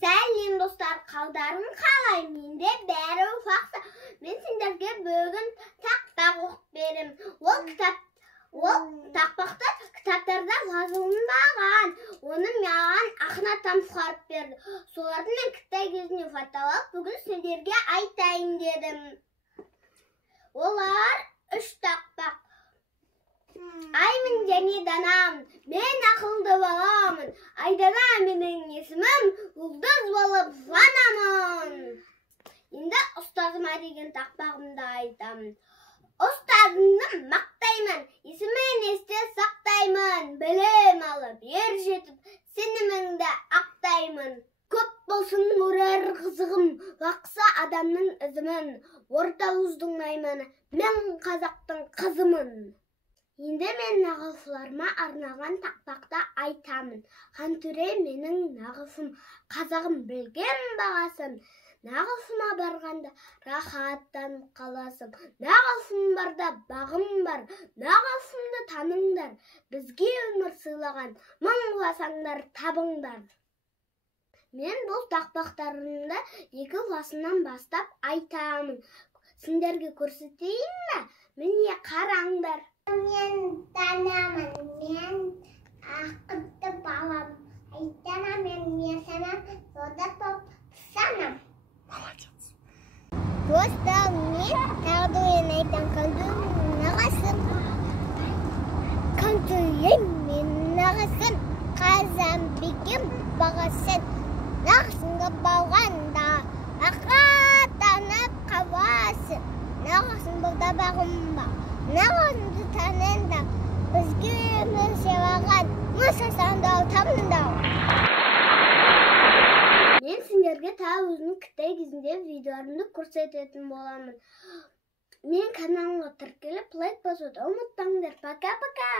Сәлем достар, қалдарың қалай? Менде бәрі ufaqsa. Мен сендерге бүгін тақпақ оқып берем. Ол тақпақта кітаптарда жазылмаған. Оны маған Ақнатам шығарып берді. Соларды мен кішкентай кезімде фаттап алып, бүгін сендерге айтайын дедім. Олар 3 тақпақ. Аймын және данамын, мен ақылды баламын. Айдана менің есімім, ұлдыз болып жанамын. Енді ұстазыма деген тақпағымды айтамын. Ұстазымды мақтаймын, есімін есте сақтаймын. Білім алып, ер жетіп, сеніміңді ақтаймын. Көп болсын өрер қызығым, бақса адамның ізімін. Орта ұздың найманы, мен қазақтың қызымын. Енді мен нағылшыларыма арнаған тақпақта айтамын. Хантөре менің нағылшым, қазағым білген бағасын. Нағылшыма барғанда рахаттанып қаласың. Нағылшым барда бағым бар, нағылшымды таныңдар. Бізге өмір сыйлаған, мың қыласаңдар табыңдар. Мен бұл тақпақтарымды 2 класымнан бастап айтамын. Сендерге көрсетейін бе? Міне қараңдар. Мен данамын, мен ақылды балам. Айтана мен есімім, сода топ санам. Молодец. Достар, мен тағдырын айтам, қандырым нағасын. Қандырым мен нағасын, қазан бекем бағасын. Нағасынға балғанда, ақатанып қабасын. Нағасын бұлда бағым бар. Нағасынды танында, бізге өмір сыйлаған, мұсасандау табындау. Мен сендерге тағы өзінің кішкентай кезінде видеоларымды көрсететін боламын. Мен каналыма тіркеліп лайк басуды ұмытпаңдар. Пока-пока.